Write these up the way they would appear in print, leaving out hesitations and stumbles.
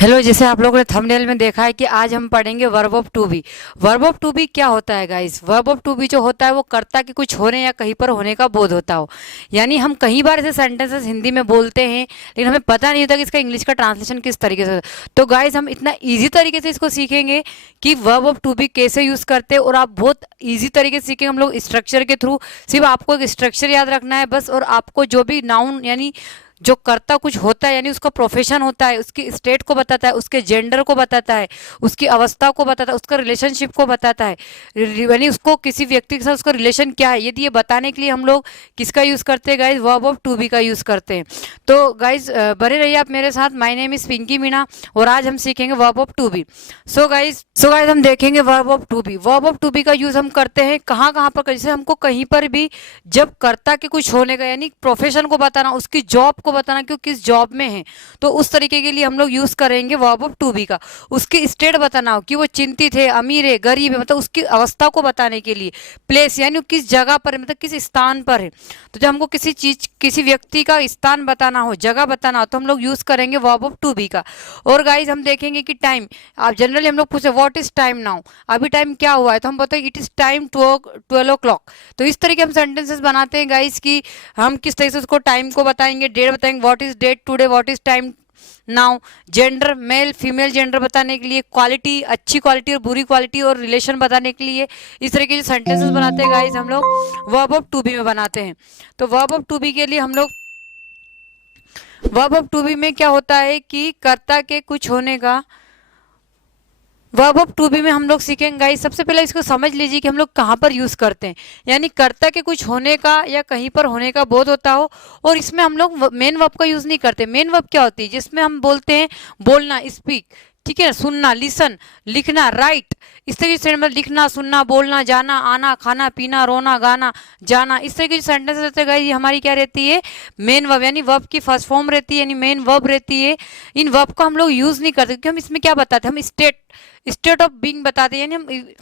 Hello, जैसे आप लोगों ने थंबनेल में देखा है कि आज हम पढ़ेंगे verb of to be. Verb of to be क्या होता है guys? Verb of to be जो होता है वो कर्ता के कुछ होने या कहीं पर होने का बोध होता हो। यानी हम कई बार ऐसे सेंटेंसेस हिंदी में बोलते हैं लेकिन हमें पता नहीं होता कि इसका इंग्लिश का ट्रांसलेशन किस तरीके से होता है। तो गाइस हम इतना ईजी तरीके से इसको सीखेंगे कि वर्ब ऑफ टू बी कैसे यूज करते हैं, और आप बहुत ईजी तरीके से सीखेंगे हम लोग स्ट्रक्चर के थ्रू। सिर्फ आपको एक स्ट्रक्चर याद रखना है बस, और आपको जो भी नाउन यानी जो करता कुछ होता है यानी उसका प्रोफेशन होता है, उसकी स्टेट को बताता है, उसके जेंडर को बताता है, उसकी अवस्था को बताता है, उसका रिलेशनशिप को बताता है, यानी उसको किसी व्यक्ति के साथ उसका रिलेशन क्या है, यदि ये बताने के लिए हम लोग किसका यूज करते हैं guys? Verb of to be का यूज करते हैं। तो गाइज बने रहिए आप मेरे साथ। My name is Pinky Meena और आज हम सीखेंगे verb of to be. So guys हम देखेंगे verb of to be. Verb of to be का यूज हम करते हैं कहाँ कहाँ पर? जैसे हमको कहीं पर भी जब कर्ता के कुछ होने का यानी प्रोफेशन को बताना, उसकी जॉब को बताना कि वो किस जॉब में है, तो उस तरीके के लिए हम लोग यूज करेंगे वर्ब ऑफ टू बी का। उसकी स्टेट बताना हो कि वो चिंतित है, अमीर है, गरीब है, मतलब उसकी अवस्था को बताने के लिए। प्लेस यानी वो किस जगह पर है, मतलब किस स्थान पर है। तो जब हमको किसी चीज किसी व्यक्ति का स्थान बताना हो, जगह बताना हो, तो हम लोग यूज करेंगे वर्ब ऑफ टू बी का। और गाइज हम देखेंगे कि टाइम, आप जनरली हम लोग पूछे व्हाट इज टाइम नाउ, अभी टाइम क्या हुआ है, तो हम बताएं इट इज टाइम 12 o'clock। तो इस तरीके हम सेंटेंसेस बनाते हैं गाइस कि हम किस तरीके से उसको टाइम को बताएंगे, डेट बताएंगे, what is date today, what is time now. Gender male female gender बताने के लिए, क्वालिटी अच्छी क्वालिटी और बुरी क्वालिटी और रिलेशन बताने के लिए, इस तरह के जो सेंटेंसेस बनाते हैं गाइस हम लोग वर्ब ऑफ टू बी में बनाते हैं। तो वर्ब ऑफ टू बी के लिए हम लोग वर्ब ऑफ टू बी में क्या होता है कि कर्ता के कुछ होने का वर्ब ऑफ टू बी में हम लोग सीखेंगे गाइस। सबसे पहले इसको समझ लीजिए कि हम लोग कहाँ पर यूज करते हैं। यानी कर्ता के कुछ होने का या कहीं पर होने का बोध होता हो, और इसमें हम लोग मेन वर्ब का यूज नहीं करते। मेन वर्ब क्या होती है? जिसमें हम बोलते हैं बोलना, स्पीक, ठीक है, सुनना, लिसन, लिखना, राइट। इस तरीके से मतलब लिखना, सुनना, बोलना, जाना, आना, खाना, पीना, रोना, गाना, जाना, इस तरह की सेंटेंस रहते हैं ये हमारी क्या रहती है? मेन वर्ब, यानी वर्ब की फर्स्ट फॉर्म रहती है, यानी मेन वर्ब रहती है। इन वर्ब का हम लोग यूज नहीं करते क्योंकि हम इसमें क्या बताते हैं? हम स्टेट ऑफ बीइंग बताते हैं, यानी हम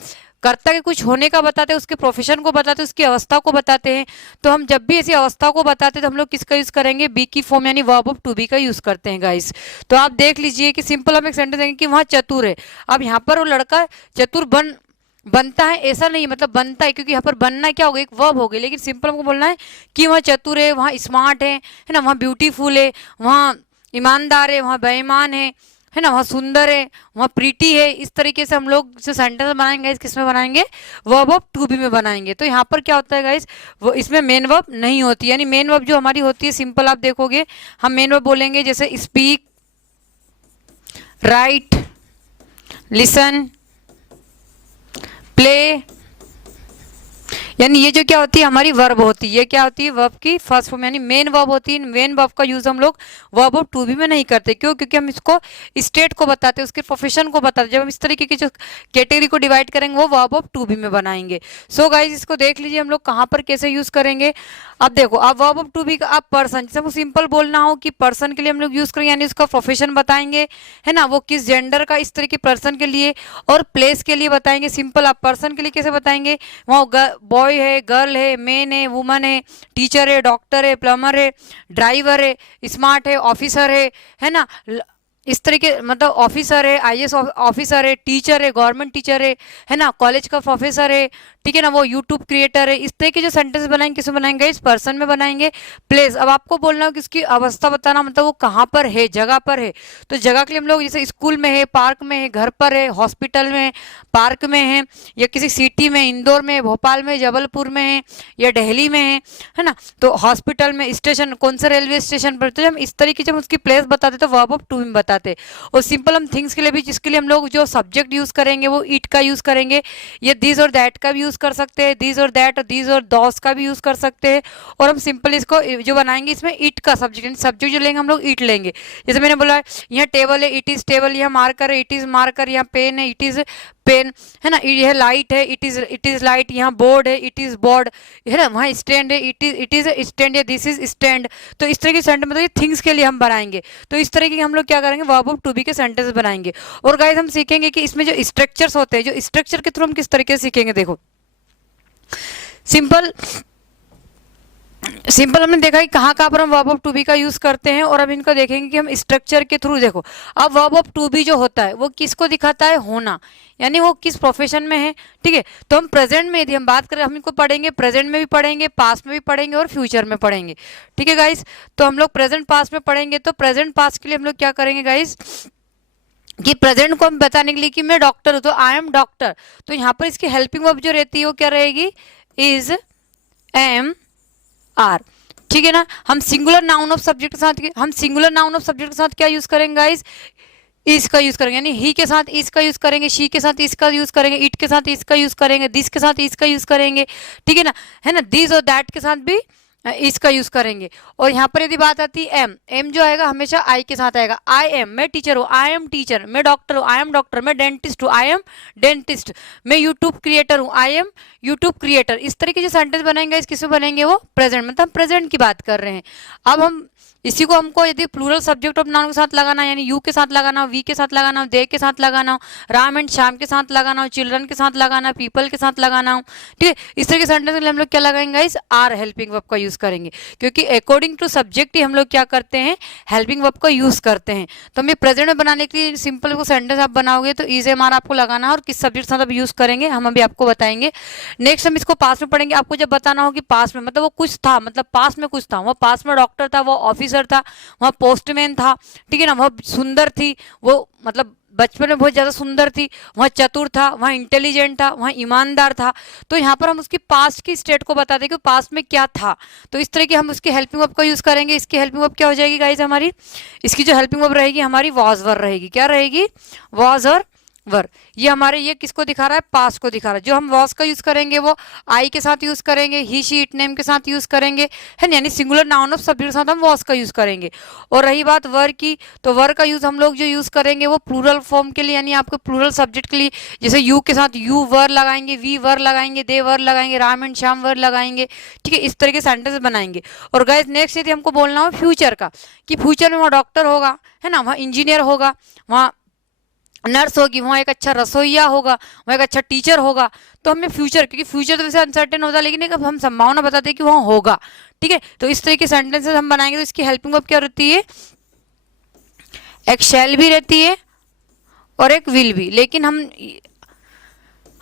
कर्ता के कुछ होने का बताते हैं, उसके प्रोफेशन को बताते हैं, उसकी अवस्था को बताते हैं। तो हम जब भी ऐसी अवस्था को बताते हैं तो हम लोग किसका यूज करेंगे? बी की फॉर्म यानी वर्ब ऑफ टू बी का यूज करते हैं गाइस। तो आप देख लीजिए कि सिंपल हम एक सेंटेंस देंगे कि वहाँ चतुर है। अब यहाँ पर वो लड़का चतुर बनता है ऐसा नहीं, मतलब बनता है, क्योंकि यहाँ पर बनना क्या होगा? एक वर्ब हो गई। लेकिन सिंपल हमको बोलना है कि वहाँ चतुर है, वहाँ स्मार्ट है ना, वहाँ ब्यूटीफुल है, वहाँ ईमानदार है, वहाँ बेईमान है ना, वहाँ सुंदर है, वहाँ प्रीटी है। इस तरीके से हम लोग जो सेंटेंस बनाएंगे गाइस किस में बनाएंगे? वर्ब ऑफ टू बी में बनाएंगे। तो यहाँ पर क्या होता है गाइस? वो इसमें मेन वर्ब नहीं होती, यानी मेन वर्ब जो हमारी होती है सिंपल आप देखोगे हम मेन वर्ब बोलेंगे जैसे स्पीक, राइट, लिसन, प्ले, यानी ये जो क्या होती है हमारी वर्ब होती है। ये क्या होती है? वर्ब की फर्स्ट फॉर्म यानी मेन वर्ब होती है। मेन वर्ब का यूज हम लोग वर्ब ऑफ टू बी में नहीं करते। क्यों? क्योंकि हम इसको स्टेट को बताते हैं, उसके प्रोफेशन को बताते हैं। जब हम इस तरीके की जो कैटेगरी को डिवाइड करेंगे वो वर्ब ऑफ टू बी में बनाएंगे। सो गाइज इसको देख लीजिए हम लोग कहाँ पर कैसे यूज करेंगे। अब देखो, अब वर्ब ऑफ टू बी का आप पर्सन, जैसे हमको सिंपल बोलना हो कि पर्सन के लिए हम लोग यूज करेंगे, यानी उसका प्रोफेशन बताएंगे, है ना, वो किस जेंडर का, इस तरह के पर्सन के लिए। और प्लेस के लिए बताएंगे। सिंपल आप पर्सन के लिए कैसे बताएंगे? वहाँ बॉय है, गर्ल है, मैन है, वुमन है, टीचर है, डॉक्टर है, प्लम्बर है, ड्राइवर है, स्मार्ट है, ऑफिसर है ना, इस तरीके मतलब ऑफिसर है, आईएएस ऑफिसर है, टीचर है, गवर्नमेंट टीचर है ना, कॉलेज का प्रोफेसर है, ठीक है ना, वो यूट्यूब क्रिएटर है। इस तरह के जो सेंटेंस बनाएंगे किसमें बनाएंगे? इस पर्सन में बनाएंगे। प्लेस, अब आपको बोलना हो कि उसकी अवस्था बताना, मतलब वो कहाँ पर है, जगह पर है। तो जगह के लिए हम लोग जैसे स्कूल में है, पार्क में है, घर पर है, हॉस्पिटल में, पार्क में है, या किसी सिटी में, इंदौर में, भोपाल में, जबलपुर में है, या दिल्ली में है ना, तो हॉस्पिटल में, स्टेशन कौन सा रेलवे स्टेशन पर। तो जब हम इस तरीके से हम उसकी प्लेस बताते तो वर्ब ऑफ टू में बताते। और सिंपल हम थिंग्स के लिए भी, जिसके लिए हम लोग जो सब्जेक्ट यूज करेंगे वो इट का यूज करेंगे। ये दिस और दैट का भी यूज कर सकते हैं, दिस और दैट और दिस और दोस का भी यूज कर सकते हैं। और हम सिंपल इसको जो बनाएंगे इसमें इट का सब्जेक्ट जो लेंगे हम लोग इट लेंगे। जैसे मैंने बोला यहाँ टेबल है, इट इज टेबल, यहाँ मार्कर है, इट इज मार्कर, यहाँ पेन है, इट इज पेन, है ना, यह लाइट है, इट इज लाइट, यहाँ बोर्ड है, इट इज बोर्ड, है ना, वहाँ स्टैंड है, इट इज स्टैंड, या दिस इज स्टैंड। तो इस तरह के सेंटेंस मतलब थिंग्स के लिए हम बनाएंगे। तो इस तरीके के हम लोग क्या करेंगे? वर्ब ऑफ टू बी के सेंटेंस बनाएंगे। और गाइस हम सीखेंगे कि इसमें जो स्ट्रक्चर्स होते हैं, जो स्ट्रक्चर के थ्रू हम किस तरीके से सीखेंगे। देखो सिंपल सिंपल हमने देखा कि कहाँ कहाँ पर हम वर्ब ऑफ टू बी का यूज करते हैं, और अब इनको देखेंगे कि हम स्ट्रक्चर के थ्रू। देखो, अब वर्ब ऑफ टू बी जो होता है वो किसको दिखाता है? होना, यानी वो किस प्रोफेशन में है। ठीक है, तो हम प्रेजेंट में यदि हम बात करें, हम इनको पढ़ेंगे, प्रेजेंट में भी पढ़ेंगे, पास्ट में भी पढ़ेंगे और फ्यूचर में पढ़ेंगे। ठीक है गाइस, तो हम लोग प्रेजेंट पास्ट में पढ़ेंगे। तो प्रेजेंट पास्ट के लिए हम लोग क्या करेंगे गाइस, कि प्रेजेंट को हम बताने के लिए कि मैं डॉक्टर हूँ, तो आई एम डॉक्टर, तो यहाँ पर इसकी हेल्पिंग वर्ब जो रहती है वो क्या रहेगी? Is, am, are. ठीक है ना। हम सिंगुलर नाउन ऑफ सब्जेक्ट के साथ, हम सिंगुलर नाउन ऑफ सब्जेक्ट के साथ क्या यूज करेंगे गाइस? इसका यूज करेंगे, यानी ही के साथ इसका यूज करेंगे, शी के साथ इसका यूज करेंगे, इट के साथ इसका यूज करेंगे, दिस के साथ इसका यूज करेंगे। ठीक है ना, है ना। दिस और दैट के साथ भी इसका यूज करेंगे। और यहाँ पर यदि बात आती है एम, एम जो आएगा हमेशा आई के साथ आएगा। आई एम, मैं टीचर हूँ, आई एम टीचर। मैं डॉक्टर हूँ, आई एम डॉक्टर। मैं डेंटिस्ट हूँ, आई एम डेंटिस्ट। मैं यूट्यूब क्रिएटर हूँ, आई एम यूट्यूब क्रिएटर। इस तरीके जो सेंटेंस बनेंगे, किसमें बनेंगे? वो प्रेजेंट, मतलब हम प्रेजेंट की बात कर रहे हैं। अब हम इसी को हमको यदि प्लूरल सब्जेक्ट ऑफ नाउन के साथ लगाना, यानी यू के साथ लगाना हो, वी के साथ लगाना हो, दे के साथ लगाना हो, राम एंड श्याम के साथ लगाना हो, चिल्ड्रन के साथ लगाना, पीपल के साथ लगाना हो। ठीक है, इस तरह के सेंटेंस के लिए हम लोग क्या लगाएंगे? इस आर हेल्पिंग वर्ब का यूज करेंगे, क्योंकि अकॉर्डिंग टू सब्जेक्ट ही हम लोग क्या करते हैं? हेल्पिंग वर्ब का यूज करते हैं। तो हमें प्रेजेंट में बनाने के लिए सिंपल को सेंटेंस आप बनाओगे तो इज एम आर आपको लगाना है, और किस सब्जेक्ट के साथ आप यूज करेंगे हम अभी आपको बताएंगे। नेक्स्ट हम इसको पास में पढ़ेंगे। आपको जब बताना हो कि पास में मतलब वो कुछ था, मतलब पास में कुछ था, वो पास में डॉक्टर था, वो ऑफिसर था, वहाँ पोस्टमैन था। ठीक है ना, वह सुंदर थी, वो मतलब बचपन में बहुत ज्यादा सुंदर थी, वह चतुर था, वह इंटेलिजेंट था, वह ईमानदार था। तो यहाँ पर हम उसकी पास्ट की स्टेट को बताते हैं कि पास्ट में क्या था। तो इस तरह की हम उसकी हेल्पिंग वर्ब का यूज करेंगे। इसकी हेल्पिंग वर्ब क्या हो जाएगी गाइज हमारी? इसकी जो हेल्पिंग वर्ब रहेगी हमारी वॉज वर रहेगी। क्या रहेगी? वॉज और वर। ये हमारे ये किसको दिखा रहा है? पास्ट को दिखा रहा है। जो हम वॉज का यूज करेंगे वो आई के साथ यूज करेंगे, ही शी इट नेम के साथ यूज करेंगे, है ना, यानी सिंगुलर नाउन ऑफ सब्जेक्ट के साथ हम वॉज का यूज करेंगे। और रही बात वर की, तो वर का यूज हम लोग जो यूज करेंगे वो प्लूरल फॉर्म के लिए, यानी आपके प्लूरल सब्जेक्ट के लिए। जैसे यू के साथ यू वर लगाएंगे, वी वर लगाएंगे, दे वर लगाएंगे, राम एंड श्याम वर लगाएंगे। ठीक है, इस तरह के सेंटेंस बनाएंगे। और गाइस नेक्स्ट यदि हमको बोलना हो फ्यूचर का, कि फ्यूचर में वहाँ डॉक्टर होगा, है ना, वहाँ इंजीनियर होगा, वहाँ नर्स होगी, वहाँ एक अच्छा रसोईया होगा, वहाँ एक अच्छा टीचर होगा। तो हमें फ्यूचर, क्योंकि फ्यूचर तो वैसे अनसर्टेन होता है, लेकिन एक हम संभावना बताते हैं कि वहाँ होगा। ठीक है, तो इस तरह के सेंटेंसेस हम बनाएंगे। तो इसकी हेल्पिंग वर्ब क्या रहती है? एक शैल भी रहती है और एक विल भी। लेकिन हम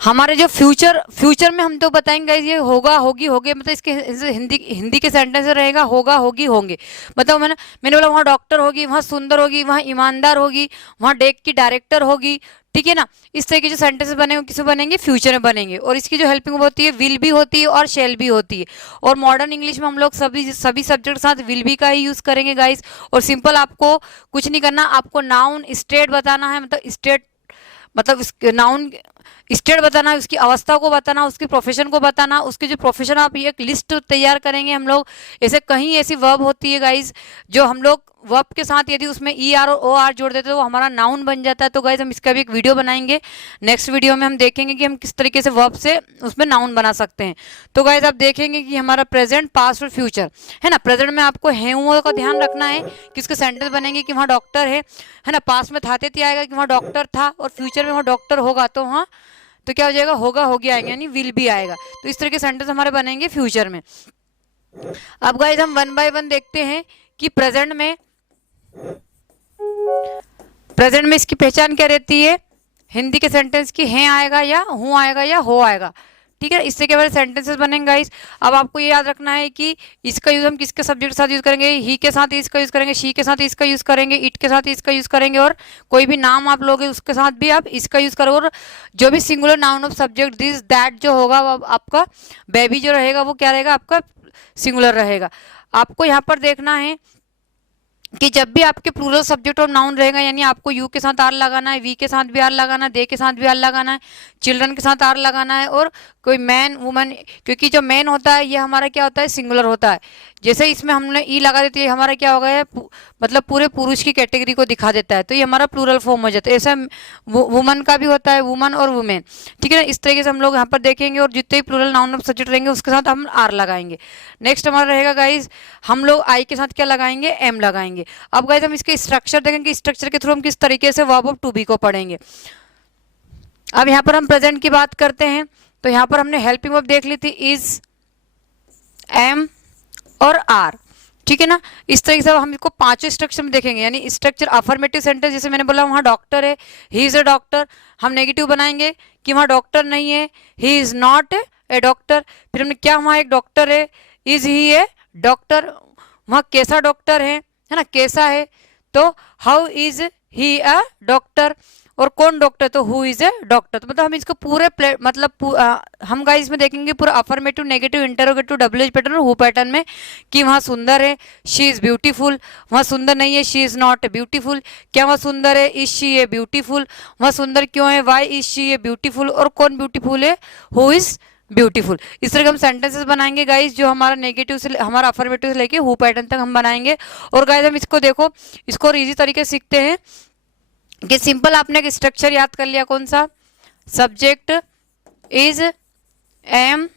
हमारे जो फ्यूचर में हम तो बताएंगे ये होगा, होगी, होगे, मतलब इसके हिंदी के सेंटेंस रहेगा होगा, होगी, होंगे। मतलब मैंने बोला वहाँ डॉक्टर होगी, वहाँ सुंदर होगी, वहाँ ईमानदार होगी, वहाँ डेक की डायरेक्टर होगी। ठीक है ना, इस तरह के जो सेंटेंस बनेंगे किस में बनेंगे? फ्यूचर में बनेंगे। और इसकी जो हेल्पिंग होती है विल भी होती है और शेल भी होती है। और मॉडर्न इंग्लिश में हम लोग सभी सब्जेक्ट के साथ विल भी का ही यूज करेंगे गाइस। और सिंपल आपको कुछ नहीं करना, आपको नाउन स्टेट बताना है, मतलब स्टेट मतलब नाउन स्टेट बताना है, उसकी अवस्था को बताना, उसकी प्रोफेशन को बताना, उसके जो प्रोफेशन आप एक लिस्ट तैयार करेंगे हम लोग। ऐसे कहीं ऐसी वर्ब होती है गाइज जो हम लोग वर्ब के साथ यदि उसमें ई आर और ओ आर जोड़ देते तो वो हमारा नाउन बन जाता है। तो गाइज हम इसका भी एक वीडियो बनाएंगे। नेक्स्ट वीडियो में हम देखेंगे कि हम किस तरीके से वर्ब से उसमें नाउन बना सकते हैं। तो गाइज आप देखेंगे कि हमारा प्रेजेंट, पास्ट और फ्यूचर है ना। प्रेजेंट में आपको है हुआ का ध्यान रखना है कि उसके सेंटेंस बनेंगे कि वहाँ डॉक्टर है ना। पास्ट में था ती आएगा कि वहाँ डॉक्टर था, और फ्यूचर में वहाँ डॉक्टर होगा तो वहाँ तो क्या हो जाएगा? होगा, होगी आएंगे, यानी विल भी आएगा। तो इस तरह के सेंटेंस हमारे बनेंगे फ्यूचर में। अब गाइस हम वन बाय वन देखते हैं कि प्रेजेंट में इसकी पहचान क्या रहती है। हिंदी के सेंटेंस की है आएगा या हूँ आएगा या हो आएगा। ठीक है, इससे क्या सेंटेंसेस बनेंगे गाइस। अब आपको ये याद रखना है कि इसका यूज हम किसके सब्जेक्ट के साथ यूज करेंगे? ही के साथ इसका यूज करेंगे, शी के साथ इसका यूज करेंगे, इट के साथ इसका यूज करेंगे, और कोई भी नाम आप लोगे उसके साथ भी आप इसका यूज करोगे। और जो भी singular noun of subject this that जो होगा वो आपका बेबी जो रहेगा वो क्या रहेगा? आपका सिंगुलर रहेगा। आपको यहाँ पर देखना है कि जब भी आपके प्लूरल सब्जेक्ट और नाउन रहेगा, यानी आपको यू के साथ आर लगाना है, वी के साथ भी आर लगाना है, दे के साथ भी आर लगाना है, चिल्ड्रन के साथ आर लगाना है, और कोई मैन वुमन, क्योंकि जो मैन होता है ये हमारा क्या होता है? सिंगुलर होता है। जैसे इसमें हमने ई लगा देती है, हमारा क्या हो गया है? मतलब पूरे पुरुष की कैटेगरी को दिखा देता है, तो ये हमारा प्लूरल फॉर्म हो जाता है। ऐसा वुमन का भी होता है, वुमन और वुमेन। ठीक है ना, इस तरीके से हम लोग यहाँ पर देखेंगे। और जितने भी प्लूरल नाउन ऑफ सब्जेक्ट रहेंगे उसके साथ हम आर लगाएंगे। नेक्स्ट हमारा रहेगा गाइज, हम लोग आई के साथ क्या लगाएंगे? एम लगाएंगे। अब गाइज हम इसके स्ट्रक्चर देखेंगे, स्ट्रक्चर के थ्रू हम किस तरीके से वर्ब ऑफ टू बी को पढ़ेंगे। अब यहाँ पर हम प्रेजेंट की बात करते हैं, तो यहाँ पर हमने हेल्पिंग वर्ब देख ली थी, इज, एम, और आर, ठीक है ना। इस तरीके से हम इसको पांचों स्ट्रक्चर में देखेंगे। यानी स्ट्रक्चर अफर्मेटिव सेंटेंस, जैसे मैंने बोला वहां डॉक्टर है, ही इज अ डॉक्टर, हम नेगेटिव बनाएंगे कि वहां डॉक्टर नहीं है, he is not a doctor. फिर हमने क्या, वहां एक डॉक्टर है, इज ही ए डॉक्टर, वहां कैसा डॉक्टर है ना, कैसा है, तो how is he a doctor, और कौन डॉक्टर, तो हु इज ए डॉक्टर। तो मतलब हम इसको पूरे मतलब हम गाइस में देखेंगे पूरा affirmative, negative, interrogative, W H pattern और हु पैटर्न में, कि वहां सुंदर है, शी इज ब्यूटीफुल, वहां सुंदर नहीं है, शी इज नॉट ब्यूटीफुल, क्या वहां सुंदर है, इज शी ए ब्यूटीफुल, वहां सुंदर क्यों है, why is she a beautiful, और कौन ब्यूटीफुल है, हु इज ब्यूटीफुल। इस तरह के हम सेंटेंसेस बनाएंगे गाइस, जो हमारा नेगेटिव से हमारा अफर्मेटिव से लेके हु पैटर्न तक हम बनाएंगे। और गाइस हम इसको देखो, इसको इजी तरीके से सीखते हैं कि सिंपल आपने एक स्ट्रक्चर याद कर लिया, कौन सा, सब्जेक्ट इज एम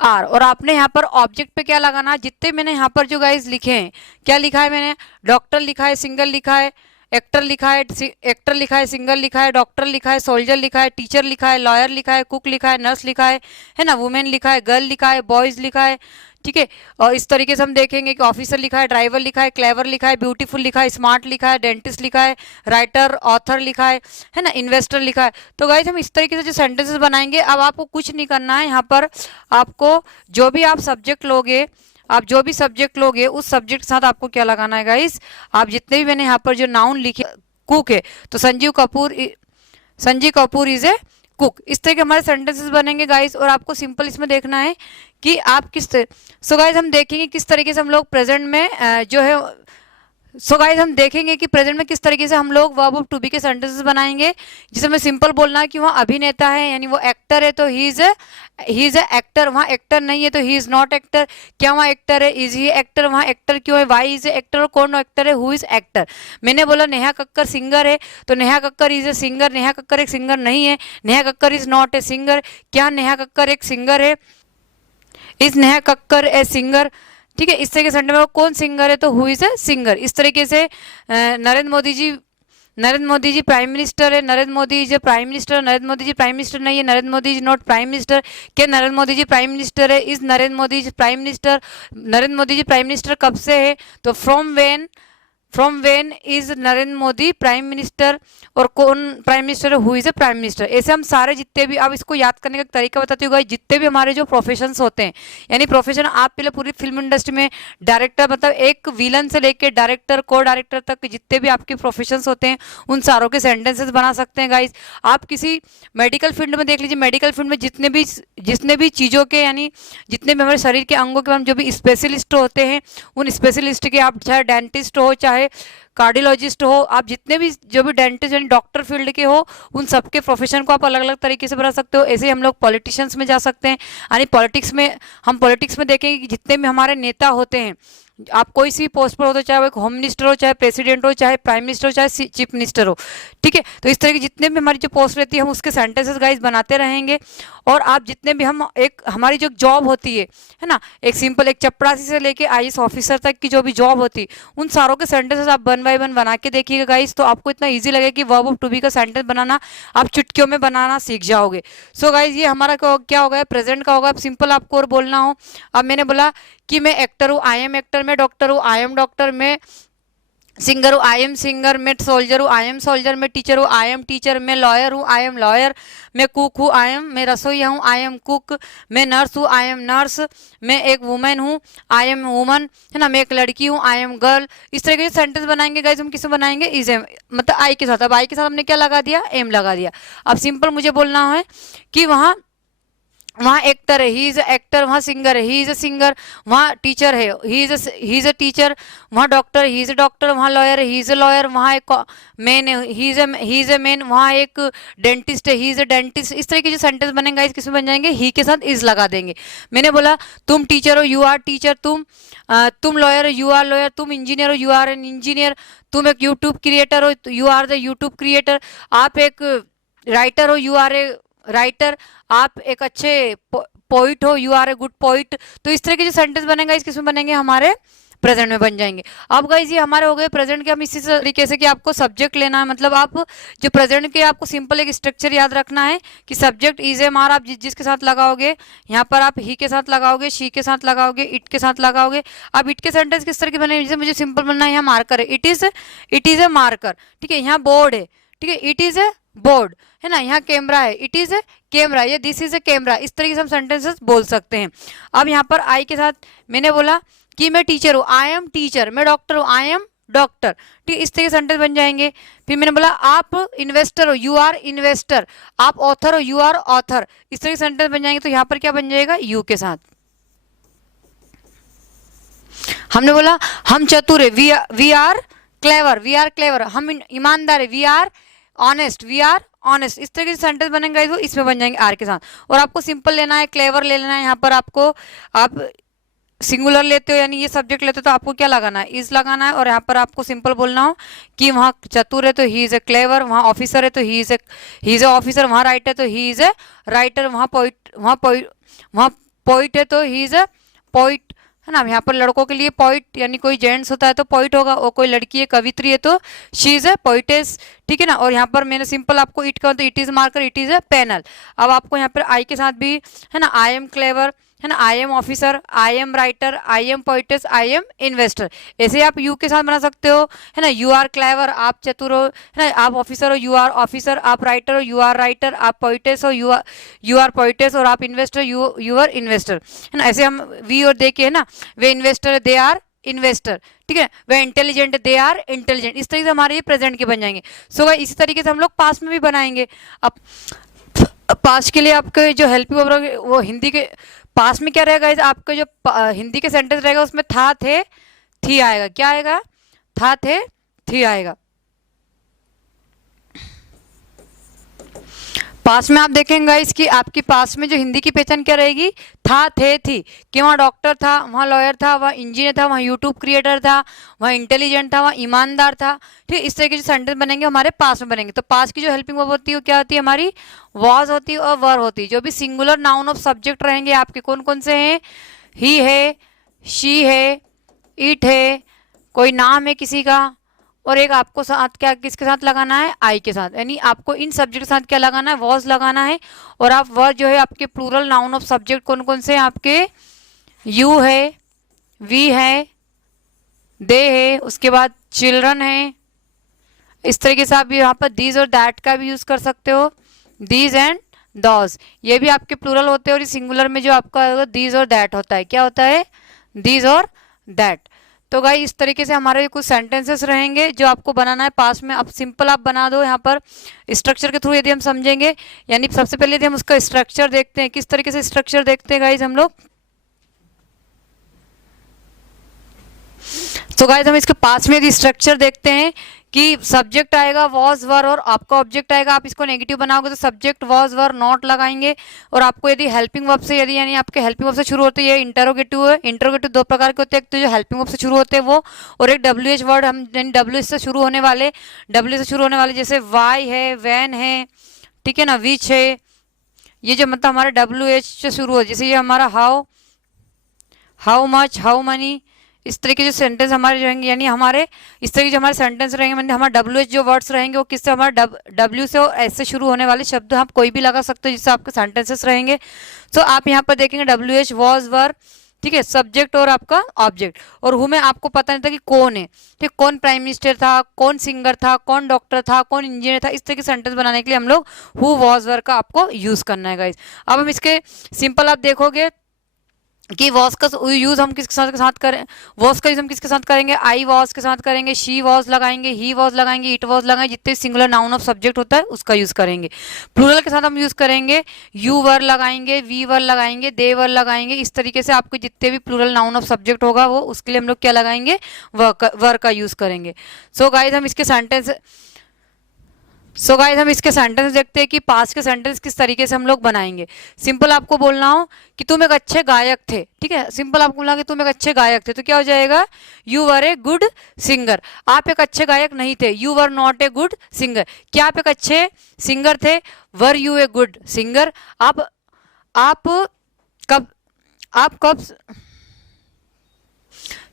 आर, और आपने यहाँ पर ऑब्जेक्ट पे क्या लगाना, जितने मैंने यहाँ पर जो गाइस लिखे हैं, क्या लिखा है मैंने, डॉक्टर लिखा है, सिंगल लिखा है, एक्टर लिखा है, सिंगल लिखा है, डॉक्टर लिखा है, सोल्जर लिखा है, टीचर लिखा है, लॉयर लिखा है, कुक लिखा है, नर्स लिखा है ना, वुमेन लिखा है, गर्ल लिखा है, बॉयज लिखा है, ठीक है। और इस तरीके से हम देखेंगे कि ऑफिसर लिखा है, ड्राइवर लिखा है, क्लेवर लिखा है, ब्यूटीफुल लिखा है, स्मार्ट लिखा है, डेंटिस्ट लिखा है, राइटर ऑथर लिखा है ना, इन्वेस्टर लिखा है। तो गाइस हम इस तरीके से जो सेंटेंसेस बनाएंगे, अब आपको कुछ नहीं करना है, यहाँ पर आपको जो भी आप सब्जेक्ट लोगे, आप जो भी सब्जेक्ट लोगे उस सब्जेक्ट के साथ आपको क्या लगाना है गाइस, आप जितने भी मैंने यहाँ पर जो नाउन लिखे, कुक है तो Sanjeev Kapoor is a cook. इस तरह के हमारे सेंटेंसेस बनेंगे गाइस, और आपको सिंपल इसमें देखना है कि आप किस सो गाइस हम देखेंगे किस तरीके से हम लोग प्रेजेंट में जो है, सो गाइस हम देखेंगे कि प्रेजेंट में किस तरीके से हम लोग वर्ब ऑफ टू बी के सेंटेंसेस बनाएंगे। जिसे हमें सिंपल बोलना है कि वहाँ अभिनेता है, यानी वो एक्टर है तो ही इज ए एक्टर, वहाँ एक्टर नहीं है तो ही इज नॉट एक्टर, क्या वहाँ एक्टर है, इज ही एक्टर, वहाँ एक्टर क्यों है, वाई इज ए एक्टर, और कौन एक्टर है, हु इज एक्टर। मैंने बोला नेहा कक्कर सिंगर है तो Neha Kakkar is a singer, Neha Kakkar एक सिंगर नहीं है, Neha Kakkar is not a singer, क्या नेहा कक्कर एक सिंगर है, is Neha Kakkar a singer, ठीक है। इस तरह के सेंटेंस में कौन सिंगर है तो हु इज ए सिंगर। इस तरीके से नरेंद्र मोदी जी प्राइम मिनिस्टर है, Narendra Modi is prime minister, Narendra Modi ji prime minister नहीं है, Narendra Modi is not prime minister, क्या नरेंद्र मोदी जी प्राइम मिनिस्टर है, is Narendra Modi ji prime minister, Narendra Modi ji prime minister कब से है, तो from when is Narendra Modi prime minister, और कौन प्राइम मिनिस्टर है, who is a prime minister. ऐसे हम सारे जितने भी, अब इसको याद करने का तरीका बताती हूँ, जितने भी हमारे जो प्रोफेशंस होते हैं, यानी प्रोफेशन आप पहले पूरी फिल्म इंडस्ट्री में डायरेक्टर, मतलब एक विलन से लेके डायरेक्टर, को डायरेक्टर तक जितने भी आपके प्रोफेशंस होते हैं उन सारों के सेंटेंसेस बना सकते हैं गाइज। आप किसी मेडिकल फील्ड में देख लीजिए, मेडिकल फील्ड में जितने भी चीज़ों के, यानी जितने भी हमारे शरीर के अंगों के हम जो भी स्पेशलिस्ट होते हैं, उन स्पेशलिस्ट के, आप चाहे डेंटिस्ट हो, चाहे कार्डियोलॉजिस्ट हो, आप जितने भी जो भी डेंटिस्ट यानी डॉक्टर फील्ड के हो, उन सबके प्रोफेशन को आप अलग अलग तरीके से बना सकते हो। ऐसे ही हम लोग पॉलिटिशियंस में जा सकते हैं, यानी पॉलिटिक्स में देखेंगे कि जितने भी हमारे नेता होते हैं, आप कोई सी पोस्ट पर हो, तो चाहे वो एक होम मिनिस्टर हो, चाहे प्रेसिडेंट हो, चाहे प्राइम मिनिस्टर हो, चाहे चीफ मिनिस्टर हो, ठीक है। तो इस तरह की जितने भी हमारी जो पोस्ट रहती है, हम उसके सेंटेंसेस गाइज बनाते रहेंगे। और आप जितने भी हमारी जो जॉब होती है ना, एक सिंपल एक चपरासी से लेके आईएएस ऑफिसर तक की जो भी जॉब होती है, उन सारों के सेंटेंसेस आप वन बाय वन बना के देखिएगा गाइज, तो आपको इतना ईजी लगेगा कि वर्ब ऑफ टू बी का सेंटेंस बनाना आप चुटकियों में बनाना सीख जाओगे। सो गाइज ये हमारा क्या होगा, प्रेजेंट का होगा। अब सिंपल आपको और बोलना हो, अब मैंने बोला कि मैं एक्टर हूँ, आई एम एक्टर, मैं डॉक्टर हूँ, आई एम डॉक्टर, मैं सिंगर हूँ, आई एम सिंगर, मैं सोल्जर हूँ, आई एम सोल्जर, मैं टीचर हूँ, आई एम टीचर, मैं लॉयर हूँ, आई एम लॉयर, मैं कुक हूँ, मैं रसोईया हूँ, आई एम कुक, मैं नर्स हूँ, आई एम नर्स, मैं एक वुमेन हूँ, आई एम वुमन, है ना, मैं एक लड़की हूँ, आई एम गर्ल। इस तरह के सेंटेंस बनाएंगे गाइज, हम किसमें बनाएंगे, इज एम, मतलब आई के साथ। अब आई के साथ हमने क्या लगा दिया, एम लगा दिया। अब सिंपल मुझे बोलना है कि वहाँ एक्टर है, ही इज एक्टर, वहाँ सिंगर है, ही इज अ सिंगर, वहाँ टीचर है, ही इज अ टीचर, वहाँ doctor, he is a doctor, वहाँ लॉयर है, ही इज अ लॉयर, वहाँ एक मैन है, ही इज अ मैन, वहाँ एक डेंटिस्ट है, ही इज अ डेंटिस्ट। इस तरह के जो सेंटेंस बनेंगे इस किसमें बन जाएंगे, ही के साथ इज लगा देंगे। मैंने बोला तुम टीचर हो, यू आर टीचर, तुम लॉयर हो, यू आर लॉयर, तुम इंजीनियर हो, यू आर एन इंजीनियर, तुम एक यूट्यूब क्रिएटर हो, you are the YouTube creator, आप एक राइटर हो, यू आर ए राइटर, आप एक अच्छे पोइट हो, you are a good poet. तो इस तरह के जो सेंटेंस बनेगा इस किसमें बनेंगे, हमारे प्रेजेंट में बन जाएंगे। अब गाइस ये हमारे हो गए प्रेजेंट के। हम इसी तरीके से कि आपको सब्जेक्ट लेना है, मतलब आप जो प्रेजेंट के आपको सिंपल एक स्ट्रक्चर याद रखना है कि सब्जेक्ट इज ए मार, आप जिसके साथ लगाओगे, यहाँ पर आप ही के साथ लगाओगे, शी के साथ लगाओगे, इट के साथ लगाओगे। अब इट के सेंटेंस किस तरह के बने, जैसे मुझे सिंपल बनना है, यहाँ मार्कर है, इट इज ए मार्कर, ठीक है। यहाँ बोर्ड है, ठीक है, इट इज ए बोर्ड, है ना। यहाँ कैमरा है, इट इज ए कैमरा, ये दिस इज ए कैमरा। इस तरीके से हम सेंटेंसेस बोल सकते हैं। अब यहाँ पर आई के साथ मैंने बोला कि मैं टीचर हूँ, आई एम टीचर, मैं डॉक्टर हूँ, आई एम डॉक्टर, ठीक है। इस तरह के सेंटेंस बन जाएंगे। फिर मैंने बोला आप इन्वेस्टर हो, यू आर इन्वेस्टर, आप ऑथर हो, यू आर ऑथर, इस तरह के सेंटेंस बन जाएंगे। तो यहाँ पर क्या बन जाएगा, यू के साथ। हमने बोला हम चतुर है, we are clever, we are clever, हम ईमानदार है, we are honest, we are honest. इस तरह के सेंटेंस बनेंगे वो इसमें बन जाएंगे आर के साथ। और आपको सिंपल लेना है, क्लेवर ले लेना है। यहाँ पर आपको आप सिंगुलर लेते हो यानी ये सब्जेक्ट लेते हो तो आपको क्या लगाना है, इज लगाना है। और यहाँ पर आपको सिंपल बोलना हो कि वहाँ चतुर है तो ही इज ए क्लेवर, वहाँ ऑफिसर है तो ही इज ए ऑफिसर, वहाँ राइटर है तो ही इज ए राइटर, वहाँ पोइट है तो ही इज ए पोइट, है ना। यहाँ पर लड़कों के लिए पोइट यानी कोई जेंट्स होता है तो पोइट होगा, और कोई लड़की है कवित्री है तो शी इज ए पोइटेस, ठीक है ना। और यहाँ पर मैंने सिंपल आपको इट का तो it is marker, it is a pencil. अब आपको यहाँ पर आई के साथ भी, है ना, आई एम क्लेवर, है ना, I am officer, I am writer, I am poetess, I am investor. ऐसे आप यू के साथ बना सकते हो, है ना। यू आर क्लेवर, आप चतुर हो, है ना, आप ऑफिसर हो, यू आर ऑफिसर, आप राइटर हो, यू आर राइटर, आप पोइटेस हो, यू आर पोइटेस, और आप इन्वेस्टर, यू आर इन्वेस्टर, है ना। ऐसे हम वी और दे के, है ना, वे इन्वेस्टर है, दे आर इन्वेस्टर, ठीक है। वे इंटेलिजेंट है, दे आर इंटेलिजेंट। इस तरीके से हमारे ये प्रेजेंट के बन जाएंगे। सो इसी तरीके से हम लोग पास्ट में भी बनाएंगे। अब पास्ट के लिए आपके जो हेल्पिंग वर्ब वो हिंदी के पास में क्या रहेगा, आपका जो हिंदी के सेंटेंस रहेगा उसमें था, थे, थी आएगा। क्या आएगा, था, थे, थी आएगा। पास में आप देखेंगे गाइस कि आपकी पास में जो हिंदी की पहचान क्या रहेगी, था, थे, थी। कि वहाँ डॉक्टर था, वहाँ लॉयर था, वहाँ इंजीनियर था, वहाँ यूट्यूब क्रिएटर था, वहाँ इंटेलिजेंट था, वहाँ ईमानदार था, ठीक। इस तरह के जो सेंटेंस बनेंगे हमारे पास में बनेंगे। तो पास की जो हेल्पिंग वर्ब होती है वो क्या होती है हमारी, वॉज होती है और वर होती है। जो भी सिंगुलर नाउन ऑफ सब्जेक्ट रहेंगे आपके कौन कौन से हैं, ही है, शी है, इट है, कोई नाम है किसी का, और एक आपको साथ क्या किसके साथ लगाना है, आई के साथ। यानी आपको इन सब्जेक्ट के साथ क्या लगाना है, वॉज लगाना है। और आप वर जो है आपके प्लूरल नाउन ऑफ सब्जेक्ट कौन कौन से हैं आपके, यू है, वी है, दे है, उसके बाद चिल्ड्रन है। इस तरीके से आप यहाँ पर दीज और दैट का भी यूज कर सकते हो, दीज एंड दॉज, ये भी आपके प्लूरल होते हैं। और सिंगुलर में जो आपका दीज और दैट होता है, क्या होता है, दीज और दैट। तो गाइस इस तरीके से हमारे कुछ सेंटेंसेस रहेंगे जो आपको बनाना है पास में। अब सिंपल आप बना दो यहाँ पर स्ट्रक्चर के थ्रू यदि हम समझेंगे। यानी सबसे पहले यदि हम उसका स्ट्रक्चर देखते हैं, किस तरीके से स्ट्रक्चर देखते हैं गाइस हम लोग। तो गाइस हम इसके पास में यदि स्ट्रक्चर देखते हैं कि सब्जेक्ट आएगा वॉज वर और आपका ऑब्जेक्ट आएगा। आप इसको नेगेटिव बनाओगे तो सब्जेक्ट वॉज वर नॉट लगाएंगे। और आपको यदि हेल्पिंग वर्ब से, यदि यानी आपके हेल्पिंग वर्ब से शुरू होते हैं, ये इंटरोगेटिव है। इंटरोगेटिव दो प्रकार के होते हैं, एक तो जो हेल्पिंग वर्ब से शुरू होते हैं वो, और एक WH वर्ड, हम WH से शुरू होने वाले, जैसे वाई है, वैन है, ठीक है ना, विच है। ये जो मतलब हमारे WH से शुरू हो, जैसे ये हमारा हाउ मच, हाउ मनी, इस तरह के जो सेंटेंस हमारे रहेंगे, यानी हमारे इस तरह के जो हमारे सेंटेंस रहेंगे, मतलब हमारा WH जो वर्ड्स रहेंगे वो किससे, हमारा W से और S से शुरू होने वाले शब्द आप कोई भी लगा सकते हो जिससे आपके सेंटेंसेस रहेंगे। तो आप यहाँ पर देखेंगे WH वॉज वर, ठीक है, सब्जेक्ट और आपका ऑब्जेक्ट। और हु में आपको पता नहीं था कि कौन है, ठीक, कौन प्राइम मिनिस्टर था, कौन सिंगर था, कौन डॉक्टर था, कौन इंजीनियर था। इस तरह के सेंटेंस बनाने के लिए हम लोग हु वॉज वर का आपको यूज करना है गाइस। अब हम इसके सिंपल आप देखोगे कि वॉज का यूज हम किसके साथ करें, वॉज का यूज हम किसके साथ करेंगे, आई वॉज के साथ करेंगे, शी वॉज लगाएंगे, ही वॉज लगाएंगे, इट वॉज लगाएंगे। जितने सिंगुलर नाउन ऑफ सब्जेक्ट होता है उसका यूज करेंगे। प्लूरल के साथ हम यूज करेंगे, यू वर लगाएंगे, वी वर लगाएंगे, दे वर लगाएंगे। इस तरीके से आपको जितने भी प्लूरल नाउन ऑफ सब्जेक्ट होगा वो उसके लिए हम लोग क्या लगाएंगे, वर का यूज करेंगे। सो गाइस हम इसके सेंटेंस देखते हैं कि पास्ट के सेंटेंस किस तरीके से हम लोग बनाएंगे। सिंपल आपको बोलना हो कि तुम एक अच्छे गायक थे, ठीक है, सिंपल आपको बोलना कि तुम एक अच्छे गायक थे, तो क्या हो जाएगा, you were a good singer. आप एक अच्छे गायक नहीं थे, you were not a good singer. क्या आप एक अच्छे सिंगर थे, were U a good singer. आप कब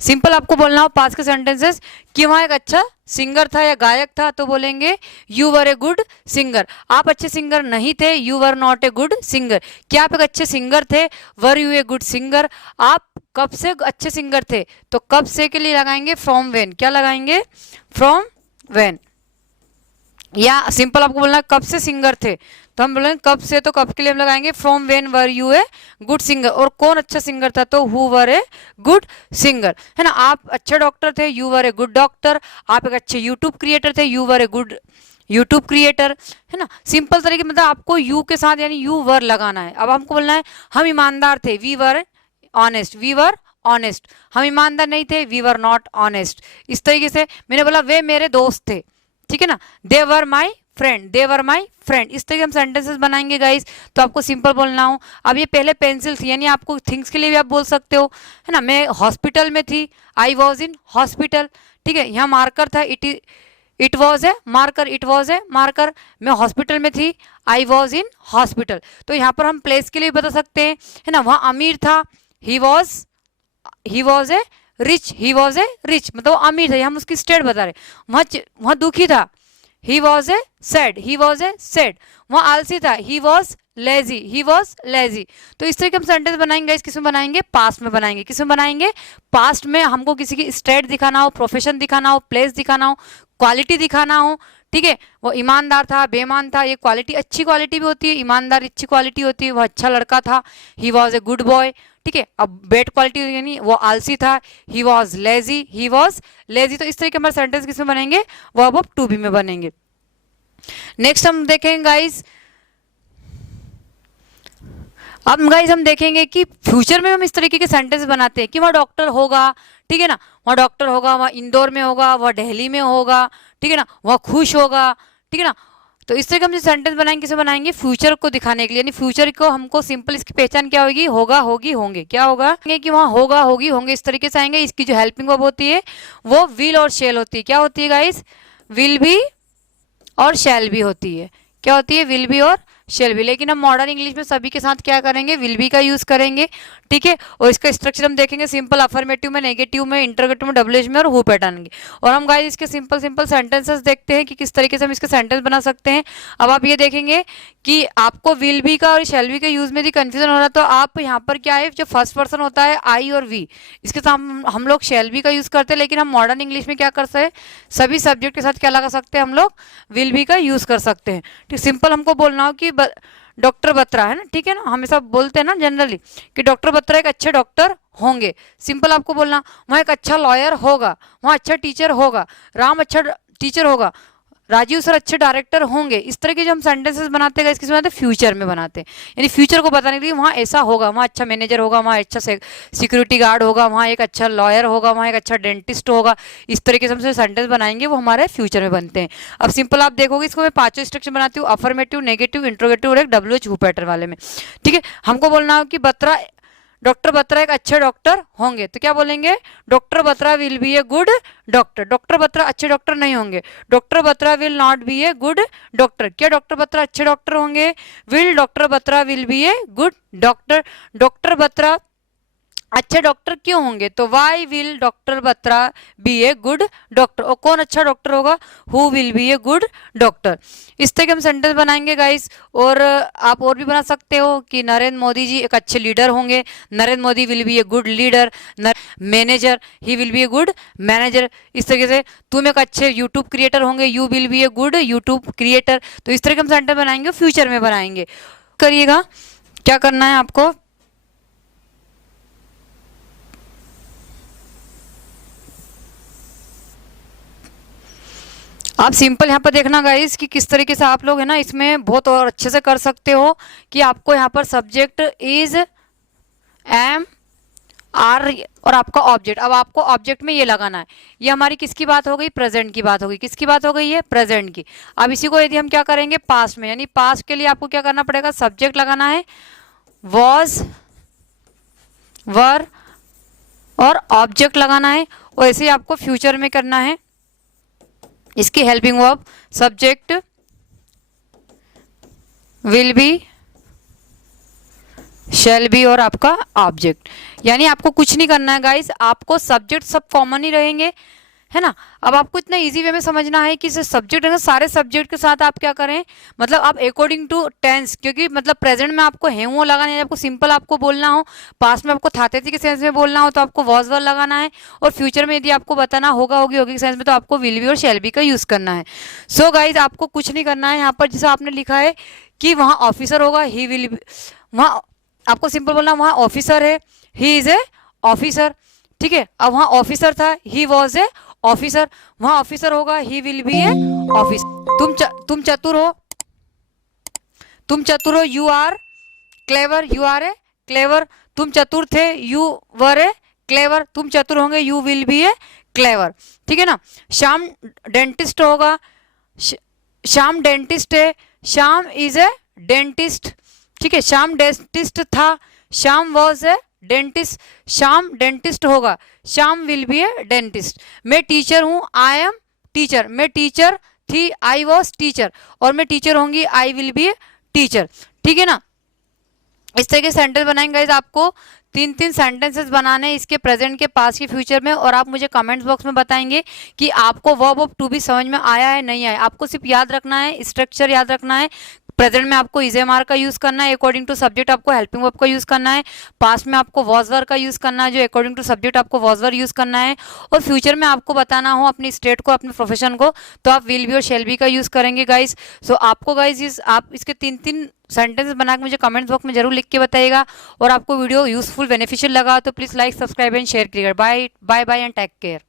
सिंपल आपको बोलना हो पास्ट के सेंटेंसेस कि वहाँ एक अच्छा सिंगर था या गायक था, तो बोलेंगे you were a good singer. आप अच्छे सिंगर नहीं थे, you were not a good singer. क्या आप एक अच्छे सिंगर थे, were U a good singer. आप कब से अच्छे सिंगर थे, तो कब से के लिए लगाएंगे फ्रॉम व्हेन। क्या लगाएंगे, फ्रॉम व्हेन। या सिंपल आपको बोलना कब से सिंगर थे, तो हम बोलेंगे कब से, तो कब के लिए हम लगाएंगे from when were U a good singer. और कौन अच्छा सिंगर था, तो who were a good singer, है ना। आप अच्छे डॉक्टर थे, you were A good doctor. आप एक अच्छे यूट्यूब क्रिएटर थे, you were a good YouTube creator, है ना। सिंपल तरीके मतलब आपको यू के साथ यानी यू वर लगाना है। अब हमको बोलना है हम ईमानदार थे, we were honest, we were honest. हम ईमानदार नहीं थे, वी वर नॉट ऑनेस्ट। इस तरीके से मैंने बोला वे मेरे दोस्त थे, ठीक है ना। They were my friend, they were my friend. इस तरीके हम सेंटेंसेस बनाएंगे गाइस। तो आपको सिंपल बोलना हो। अब ये पहले पेंसिल थी, यानी आपको थिंग्स के लिए भी आप बोल सकते हो, है ना। मैं हॉस्पिटल में थी, आई वॉज इन हॉस्पिटल, ठीक है। यहाँ मार्कर था, it was a marker, it was a marker. मैं हॉस्पिटल में थी, आई वॉज इन हॉस्पिटल। तो यहाँ पर हम प्लेस के लिए बता सकते हैं, है ना। वहाँ अमीर था, he was A rich, he was A rich, मतलब अमीर था, हम उसकी स्टेट बता रहे। वहाँ दुखी था, he was A sad, he was A sad. वहाँ आलसी था, he was lazy, he was lazy. तो इस तरह के हम सेंटेंस बनाएंगे। किसमें बनाएंगे, पास्ट में बनाएंगे। किसमें बनाएंगे, पास्ट में। हमको किसी की स्टेट दिखाना हो, प्रोफेशन दिखाना हो, प्लेस दिखाना हो, क्वालिटी दिखाना हो, ठीक है। वो ईमानदार था, बेईमान था, ये क्वालिटी अच्छी क्वालिटी भी होती है, ईमानदार अच्छी क्वालिटी होती है। वो अच्छा लड़का था, he was a good boy, ठीक है। अब बैड क्वालिटी यानी वो आलसी था, he was lazy, he was lazy. तो इस तरह के हमारे सेंटेंस किसमें बनेंगे, वर्ब ऑफ टू बी में बनेंगे। नेक्स्ट हम देखेंगे गाइस, अब गाइस हम देखेंगे कि फ्यूचर में हम इस तरीके के सेंटेंस बनाते हैं कि वहाँ डॉक्टर होगा, ठीक है ना। वहाँ डॉक्टर होगा, वहाँ इंदौर में होगा, वहाँ दिल्ली में होगा, ठीक है ना। वहाँ खुश होगा, ठीक है ना। तो इस तरह के हम जो सेंटेंस बनाएंगे, किसे बनाएंगे, फ्यूचर को दिखाने के लिए। यानी फ्यूचर को हमको सिंपल इसकी पहचान क्या होगी, होगा, होगी, होंगे। क्या होगा कि वहाँ होगा, होगी, होंगे, इस तरीके से आएंगे। इसकी जो हेल्पिंग वर्ब होती है वो विल और शेल होती है। क्या होती है गाइस, विल भी और शैल भी होती है। क्या होती है, विल बी और शेल बी। लेकिन हम मॉडर्न इंग्लिश में सभी के साथ क्या करेंगे, विल बी का यूज करेंगे, ठीक है। और इसका स्ट्रक्चर हम देखेंगे सिंपल, अफर्मेटिव में, नेगेटिव में, इंटरोगेटिव में, डब्ल्यूएच में और हु पैटर्न में। और हम गाइस इसके सिंपल सिंपल सेंटेंसेस देखते हैं कि किस तरीके से हम इसके सेंटेंस बना सकते हैं। अब आप ये देखेंगे कि आपको विल बी का और शेल बी के यूज में भी कंफ्यूजन हो रहा है, तो आप यहाँ पर क्या है, जो फर्स्ट पर्सन होता है आई और वी, इसके साथ हम लोग शेल बी का यूज करते हैं। लेकिन हम मॉडर्न इंग्लिश में क्या कर सकते हैं, सभी सब्जेक्ट के साथ क्या लगा सकते हैं, हम लोग विल बी का यूज कर सकते हैं। ठीक, सिंपल हमको बोलना हो कि डॉक्टर बत्रा, है ना, ठीक है ना। हमेशा बोलते हैं ना जनरली कि डॉक्टर बत्रा एक अच्छे डॉक्टर होंगे। सिंपल आपको बोलना, वहाँ एक अच्छा लॉयर होगा, वहाँ अच्छा टीचर होगा, राम अच्छा टीचर होगा, राजीव सर अच्छे डायरेक्टर होंगे। इस तरह के जो हम सेंटेंसेस बनाते हैं किस बनाते हैं, फ्यूचर में बनाते हैं। यानी फ्यूचर को बताने के लिए वहाँ ऐसा होगा, वहाँ अच्छा मैनेजर होगा, वहाँ अच्छा सिक्योरिटी गार्ड होगा, वहाँ एक अच्छा लॉयर होगा, वहाँ एक अच्छा डेंटिस्ट होगा। इस तरीके से हम जो सेंटेंस बनाएंगे वो हमारे फ्यूचर में बनते हैं। अब सिंपल आप देखोगे, इसको मैं पांचों स्ट्रक्चर बनाती हूँ, अफर्मेटिव, नेगेटिव, इंट्रोगेटिव और एक डब्ल्यूएच हु पैटर्न वाले में, ठीक है। हमको बोलना हो कि डॉक्टर बत्रा एक अच्छे डॉक्टर होंगे, तो क्या बोलेंगे, doctor Batra will be a good doctor. Doctor Batra अच्छे डॉक्टर नहीं होंगे, doctor Batra will not be a good doctor. क्या डॉक्टर बत्रा अच्छे डॉक्टर होंगे, will doctor Batra will be a good doctor. Doctor Batra अच्छे डॉक्टर क्यों होंगे, तो why will doctor Batra be a good doctor. और कौन अच्छा डॉक्टर होगा, who will be a good doctor. इस तरह के हम सेंटेंस बनाएंगे गाइस। और आप और भी बना सकते हो कि नरेंद्र मोदी जी एक अच्छे लीडर होंगे, Narendra Modi will be a good leader. Manager, he will be a good manager. इस तरीके से तुम एक अच्छे यूट्यूब क्रिएटर होंगे, you will be a good YouTube creator. तो इस तरह के हम सेंटेंस बनाएंगे, फ्यूचर में बनाएंगे। करिएगा, क्या करना है आपको, आप सिंपल यहाँ पर देखना गाइस कि किस तरीके से आप लोग है ना इसमें बहुत और अच्छे से कर सकते हो। कि आपको यहाँ पर सब्जेक्ट इज, एम, आर और आपका ऑब्जेक्ट। अब आपको ऑब्जेक्ट में ये लगाना है। ये हमारी किसकी बात हो गई, प्रेजेंट की बात हो गई। किसकी बात हो गई है, प्रेजेंट की। अब इसी को यदि हम क्या करेंगे पास्ट में, यानी पास्ट के लिए आपको क्या करना पड़ेगा, सब्जेक्ट लगाना है, वॉज, वर और ऑब्जेक्ट लगाना है। और ऐसे ही आपको फ्यूचर में करना है। इसकी helping verb subject will be, shall be और आपका ऑब्जेक्ट। यानी आपको कुछ नहीं करना है गाइस, आपको सब्जेक्ट सब कॉमन ही रहेंगे, है ना। अब आपको इतना इजी वे में समझना है कि सब्जेक्ट है ना, सारे सब्जेक्ट के साथ आप क्या करें, मतलब आप अकॉर्डिंग टू टेंस, क्योंकि मतलब प्रेजेंट में आपको है वो लगाना है, आपको सिंपल आपको बोलना हो, पास्ट में आपको थाते थी के सेंस में बोलना हो तो आपको वॉज वर लगाना है, और फ्यूचर में यदि आपको बताना होगा होगी होगी के सेंस में तो आपको विल बी और शैल बी का यूज करना है। सो गाइज आपको कुछ नहीं करना है, यहाँ पर जैसा आपने लिखा है कि वहाँ ऑफिसर होगा, ही विल बी, वहाँ आपको सिंपल बोलना वहाँ ऑफिसर है, ही इज ए ऑफिसर, ठीक है। अब वहाँ ऑफिसर था, ही वॉज ए ऑफिसर, वहां ऑफिसर होगा, he will be a office. तुम चतुर हो, तुम चतुर हो, you are clever, you are a clever. तुम चतुर थे, यू वर ए क्लेवर, तुम चतुर होंगे, you will be A clever, ठीक है ना। श्याम डेंटिस्ट होगा, श्याम डेंटिस्ट है, श्याम इज ए डेंटिस्ट, ठीक है। श्याम डेंटिस्ट था, Shyam was a dentist, Shyam dentist होगा, Shyam will be a dentist. मैं टीचर हूँ, आई एम टीचर, मैं टीचर थी, आई वॉज टीचर, और मैं टीचर होंगी, I will be a teacher, ठीक है ना। इस तरह के सेंटेंस बनाएंगे गाइस, आपको 3 सेंटेंसेस बनाने हैं इसके प्रेजेंट के पास के फ्यूचर में, और आप मुझे कमेंट्स बॉक्स में बताएंगे कि आपको वर्ब ऑफ टू बी समझ में आया है नहीं आया। आपको सिर्फ याद रखना है, स्ट्रक्चर याद रखना है। प्रेजेंट में आपको इज एम आर का यूज करना है, अकॉर्डिंग टू सब्जेक्ट आपको हेल्पिंग वर्ब का यूज करना है। पास्ट में आपको वॉज वर का यूज करना है, जो अकॉर्डिंग टू सब्जेक्ट आपको वॉज वर यूज करना है। और फ्यूचर में आपको बताना हो अपनी स्टेट को, अपने प्रोफेशन को, तो आप विल बी और शैल बी का यूज करेंगे गाइस। सो आपको गाइस आप इसके 3 सेंटेंस बना के मुझे कमेंट बॉक्स में जरूर लिख के बताइएगा। और आपको वीडियो यूजफुल बेनिफिशियल लगा तो please like, subscribe and share करिएगा। Bye bye bye and take care.